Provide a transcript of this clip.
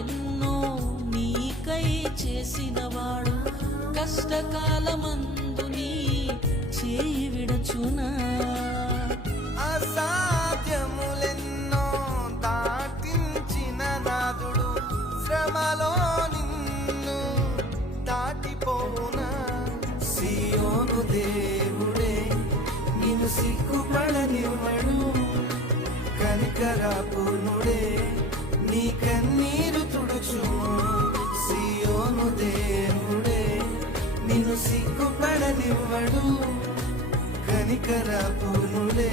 కార్యములెన్నో నీకై చేసినవాడు కష్టకాలమందు నీ చేయి విడచునా అసాధ్యములెన్నో దాటించిన నాదుడు శ్రమలో నిన్ను దాటిపోవునా సియోను దేవుడే నిన్ను సిగ్గుపడనివ్వడు కనికరాపూర్ణుడే నీ కన్నీరు తుడుచును సియోను దేవుడే నిన్ను సిగ్గుపడనివ్వడు కనికరాపూర్ణుడే